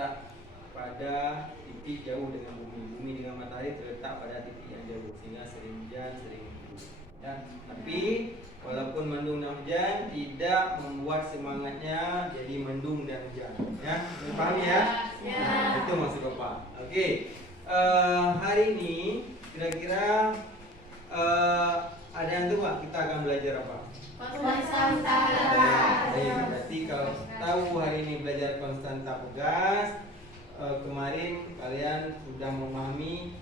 terletak pada titik jauh dengan bumi. Bumi dengan matahari terletak pada titik yang jauh, sehingga sering hujan, sering mendung. Ya. Tapi walaupun mendung dan hujan tidak membuat semangatnya jadi mendung dan hujan. Ya, paham ya? Nah, itu maksud Bapak. Oke. Hari ini kira-kira ada yang tahu kita akan belajar apa? Konstanta. Berarti kalau tahu hari ini belajar konstanta pegas, kemarin kalian sudah memahami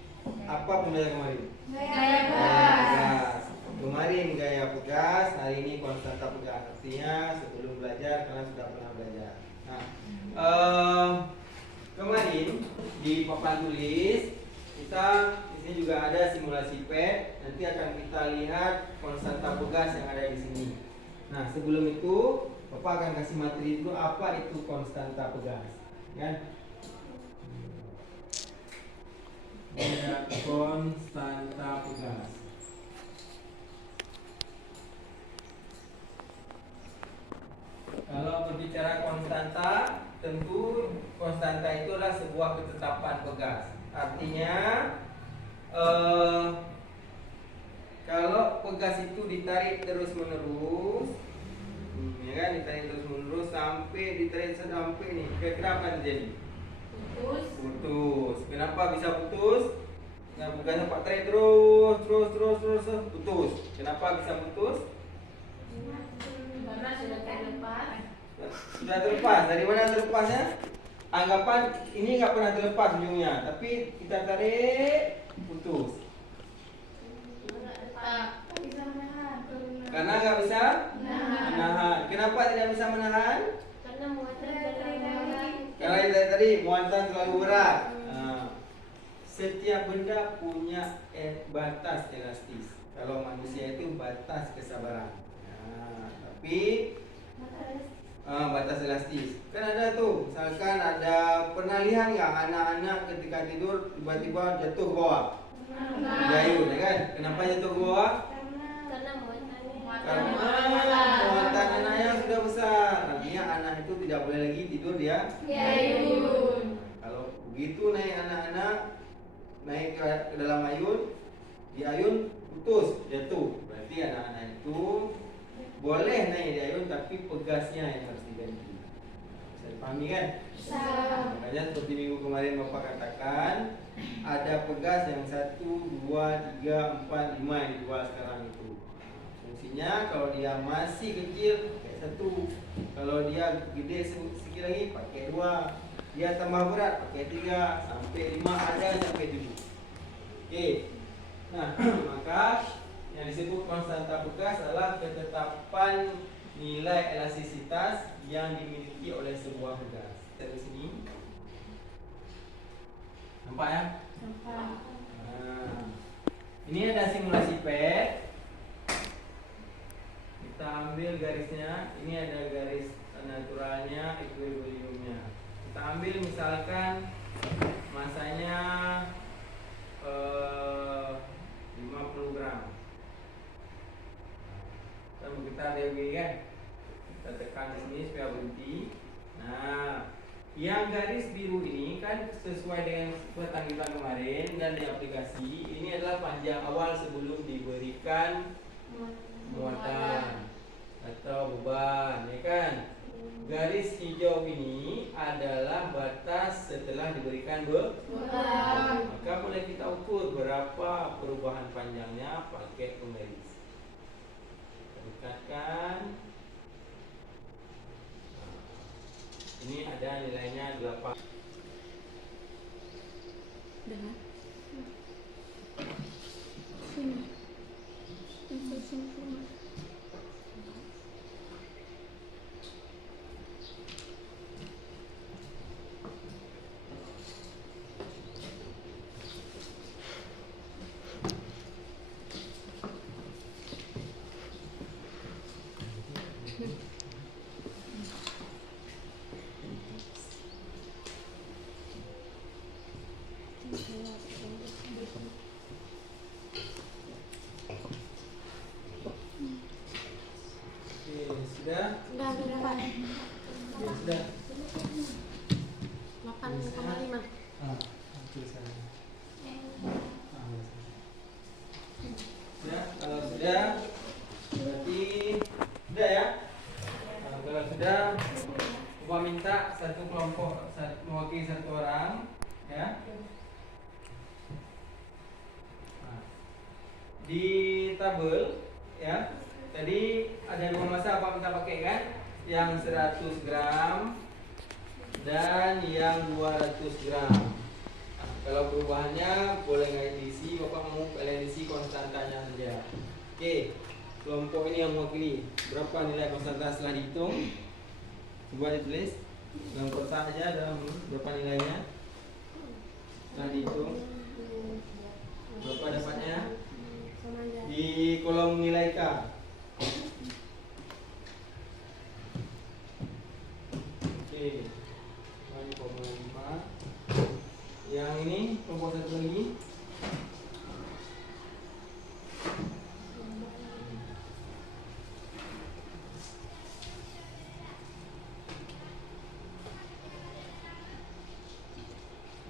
apa pembelajaran kemarin? Gaya pegas. Kemarin gaya pegas, hari ini konstanta pegas. Artinya sebelum belajar kalian sudah pernah belajar. Nah, kemarin di papan tulis kita di sini juga ada simulasi PET. Nanti akan kita lihat konstanta pegas yang ada di sini. Nah, sebelum itu Bapak akan kasih materi dulu apa itu konstanta pegas, kan? Konstanta pegas. Kalau berbicara konstanta, tentu konstanta itu adalah sebuah ketetapan pegas. Artinya kalau pegas itu ditarik terus menerus, ya kan, ditarik terus menerus sampai nih, kira-kira apa yang terjadi? Putus. Kenapa bisa putus? Nah, pegasnya Pak tarik terus putus. Kenapa bisa putus? Karena sudah terlepas. Sudah terlepas. Dari mana terlepasnya? Anggapan ini nggak pernah terlepas ujungnya, tapi kita tarik putus. Bisa menahan. Karena nggak bisa menahan. Kenapa tidak bisa menahan? Karena muatan terlalu. Karena tadi muatan terlalu berat. Nah, setiap benda punya batas elastis. Kalau manusia itu batas kesabaran. Nah, tapi batas elastis kan ada tuh. Misalkan ada, pernah lihat nggak anak-anak ketika tidur tiba-tiba jatuh ke bawah? Jayun, ya kan? Kenapa jatuh ke bawah? Karena Karena muatan anaknya sudah besar. Artinya anak itu tidak boleh lagi tidur dia Jayun. Kalau begitu naik anak-anak naik ke dalam ayun, di ayun putus, jatuh. Berarti anak-anak itu boleh naik di ayun, tapi pegasnya yang harus diganti. Bisa dipahami kan? Bisa. Makanya seperti minggu kemarin Bapak katakan, ada pegas yang 1, 2, 3, 4, 5 yang dijual sekarang itu. Fungsinya kalau dia masih kecil pakai 1, kalau dia gede sedikit lagi pakai 2, dia tambah berat pakai 3 sampai 5, ada sampai 7. Oke. Nah, maka yang disebut konstanta pegas adalah ketetapan nilai elastisitas yang dimiliki oleh sebuah pegas. Dari sini nampak ya? Nah, ini ada simulasi PET. Kita ambil garisnya. Ini ada garis naturalnya, equilibriumnya. Kita ambil misalkan masanya 50 gram. Kita ada begini kan? Kita tekan di sini supaya berhenti. Nah, yang garis biru ini kan sesuai dengan tampilan kemarin dan di aplikasi. Ini adalah panjang awal sebelum diberikan muatan atau beban, ya kan? Garis hijau ini adalah batas setelah diberikan beban. Maka boleh kita ukur berapa perubahan panjangnya pakai penggaris. Kita dekatkan. Ini ada nilainya 8. Dengan sini. 8,5. Tulisannya. Ya, kalau sudah berarti sudah ya. Kalau sudah, gua minta satu kelompok mewakili satu orang, ya. Nah, di tabel, ya. Tadi ada dua masa apa kita pakai kan? Yang 100 gram dan yang 200 gram. Nah, kalau perubahannya boleh nggak diisi, Bapak mau kalian isi konstantanya saja. Oke, kelompok ini yang mewakili. Berapa nilai konstanta setelah dihitung? Coba ditulis dalam kotak aja, dalam berapa nilainya setelah dihitung. Berapa dapatnya? Sama aja. Di kolom nilai K. Oke, 9,5. Yang ini kelompok satu lagi.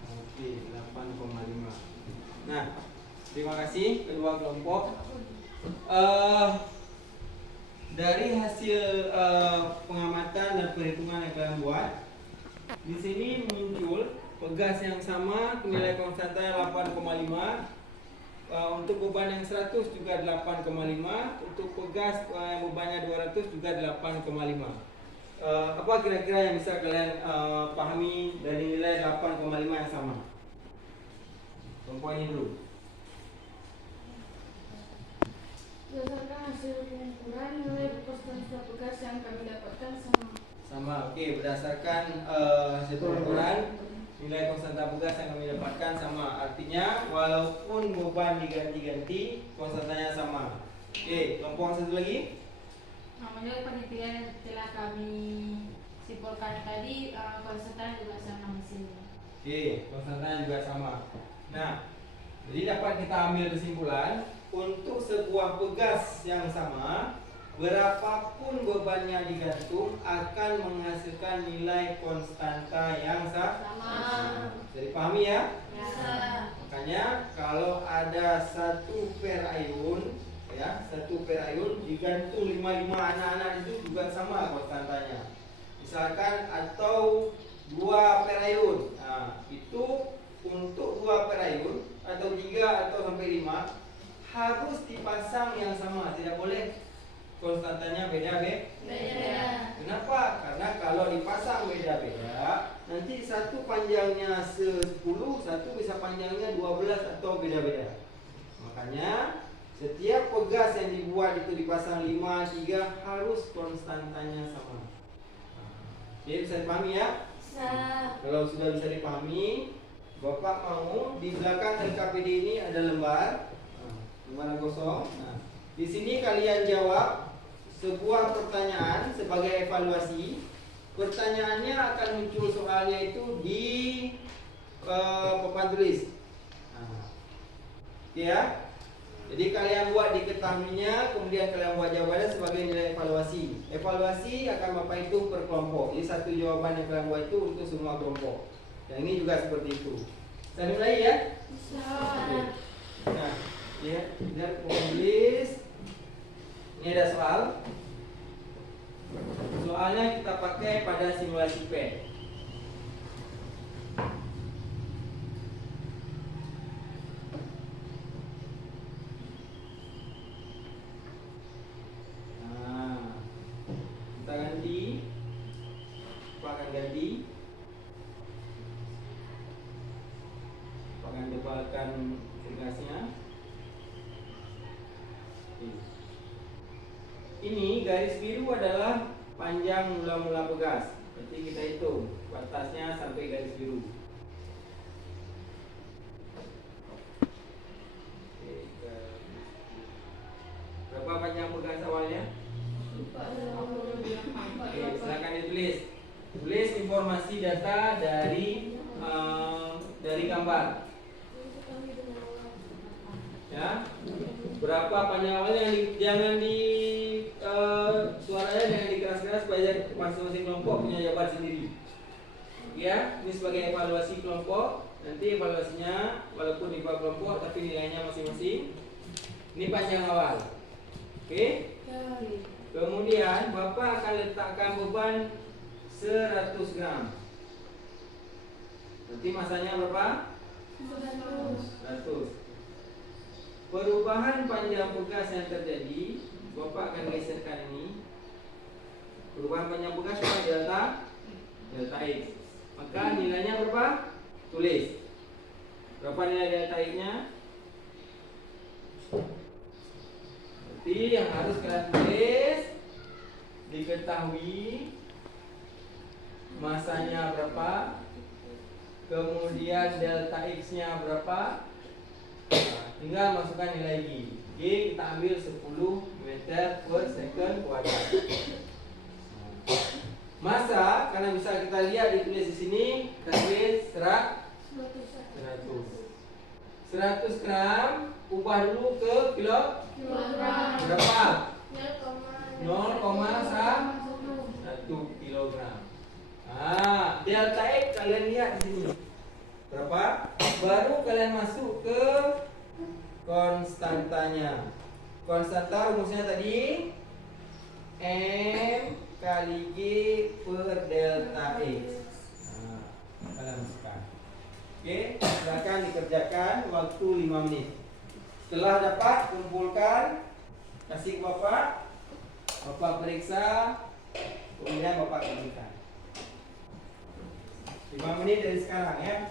Oke, 8,5. Nah, terima kasih kedua kelompok. Dari hasil pengamatan dan perhitungan yang kalian buat, di sini muncul pegas yang sama, nilai konstantanya 8,5. Untuk beban yang 100 juga 8,5. Untuk pegas yang bebannya 200 juga 8,5. Apa kira-kira yang bisa kalian pahami dari nilai 8,5 yang sama? Kelompok ini dulu. Berdasarkan hasil pengukuran, nilai konstanta pegas yang kami dapatkan sama. Sama, oke. Berdasarkan hasil pengukuran, nilai konstanta pegas yang kami dapatkan sama. Artinya walaupun beban diganti-ganti, konstantanya sama. Oke, kelompok satu lagi. Menurut penelitian yang telah kami simpulkan tadi, konstanta juga sama hasilnya. Oke, konstantanya juga sama. Nah, jadi dapat kita ambil kesimpulan untuk sebuah pegas yang sama, berapapun bebannya digantung akan menghasilkan nilai konstanta yang sama. Jadi pahami ya? Ya. Makanya kalau ada satu periode, ya, satu periode digantung 5 anak-anak itu juga sama konstantanya. Misalkan atau 2 periode. Nah, itu untuk 2 periode atau 3 atau sampai 5 harus dipasang yang sama, tidak boleh konstantanya beda-beda. Kenapa? Karena kalau dipasang beda-beda, nanti satu panjangnya 10, satu bisa panjangnya 12 atau beda-beda. Makanya setiap pegas yang dibuat itu dipasang 5, 3 harus konstantanya sama. Jadi bisa dipahami ya? Kalau sudah bisa dipahami, Bapak mau di belakang LKPD ini ada lembar kosong. Nah, di sini kalian jawab sebuah pertanyaan sebagai evaluasi. Pertanyaannya akan muncul soalnya itu di papan tulis. Nah, ya. Jadi kalian buat diketahuinya, kemudian kalian buat jawabannya sebagai nilai evaluasi. Evaluasi akan Bapak hitung per kelompok. Jadi satu jawaban yang kalian buat itu untuk semua kelompok. Yang ini juga seperti itu. Saya mulai ya. Oke. Nah, ya, lihat tulis. Ini ada soal. Soalnya kita pakai pada simulasi PET. Nah, kita ganti. Kita akan ganti. Kita akan debalkan tugasnya. Ini garis biru adalah panjang mula-mula pegas. Berarti kita hitung batasnya sampai garis biru. Berapa panjang pegas awalnya? Oke, silakan ditulis. Tulis informasi data dari gambar. Ya, berapa panjang awalnya? Jangan di suaranya jangan dikeras-keras supaya masing-masing kelompok punya jawaban sendiri. Ya, ini sebagai evaluasi kelompok. Nanti evaluasinya walaupun di bawah kelompok tapi nilainya masing-masing. Ini panjang awal. Oke? Kemudian Bapak akan letakkan beban 100 gram. Nanti masanya berapa? 100. Perubahan panjang pegas yang terjadi, Bapak akan geserkan ini. Perubahan panjang pegas adalah delta X. Maka nilainya berapa? Tulis. Berapa nilai delta X-nya? Berarti yang harus kalian tulis diketahui masanya berapa, kemudian delta X-nya berapa. Nah, tinggal masukkan nilai G. G kita ambil 10 meter per second kuadrat. Masa, karena bisa kita lihat ditulis di sini, kita tulis 100 gram, ubah dulu ke kilogram. Berapa? 0,1 kilogram. Nah, delta X kalian lihat di sini. Berapa? Baru kalian masuk ke konstantanya. Konstanta rumusnya tadi M kali G per delta X. Nah, kalian masukkan. Oke, silakan dikerjakan waktu 5 menit. Setelah dapat, kumpulkan, kasih ke Bapak. Bapak periksa, kemudian Bapak kembalikan. 5 menit dari sekarang ya.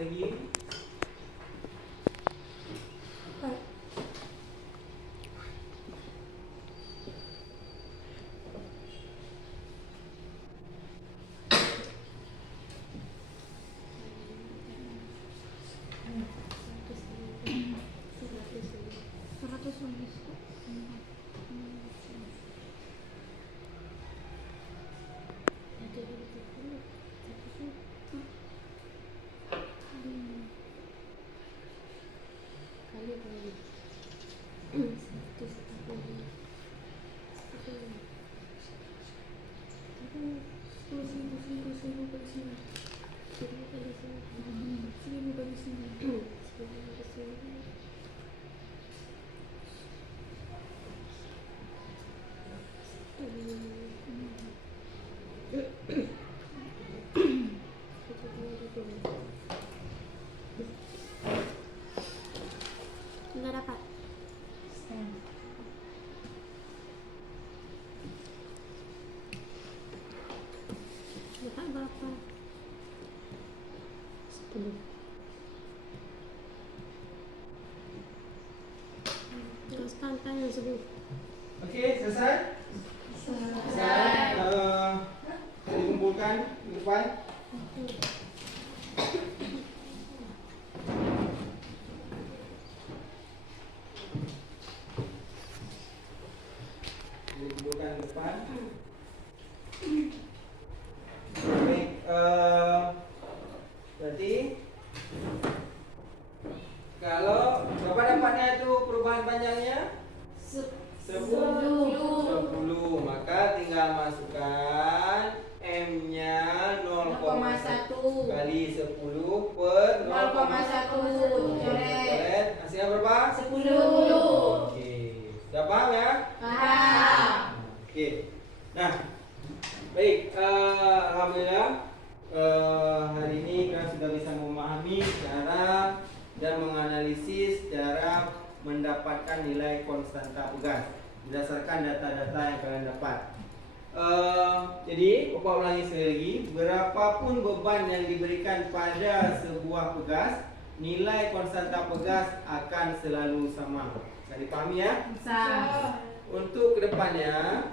Lagi. Nggak dapat. Dapat berapa? 10. Terus tantan yang 10. Oke, selesai? Selesai. Dikumpulkan di depan. Dikumpulkan di depan. Baik, berarti kalau berapa dapatnya itu perubahan panjangnya? 10, maka tinggal masukkan M-nya 0,1 kali 10 per 0,1 coret. Hasilnya berapa? 10. Oke, sudah paham ya? Paham. Oke. Nah, baik, alhamdulillah hari ini kalian sudah bisa memahami cara dan menganalisis cara mendapatkan nilai konstanta pegas berdasarkan data-data yang kalian dapat. Jadi, Bapak ulangi sekali lagi, berapapun beban yang diberikan pada sebuah pegas, nilai konstanta pegas akan selalu sama. Bisa dipahami ya? Bisa. Untuk kedepannya,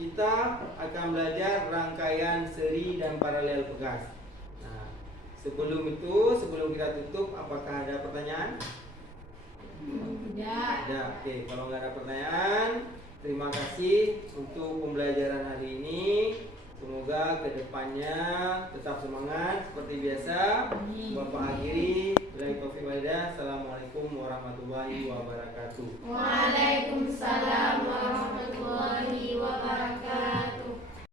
kita akan belajar rangkaian seri dan paralel pegas. Nah, sebelum kita tutup, apakah ada pertanyaan? Tidak. Ada. Oke, kalau nggak ada pertanyaan, terima kasih untuk pembelajaran hari ini. Semoga kedepannya tetap semangat seperti biasa. Amin. Bapak akhiri. Billahi taufiq wal hidayah. Assalamualaikum warahmatullahi wabarakatuh. Waalaikumsalam warahmatullahi wabarakatuh.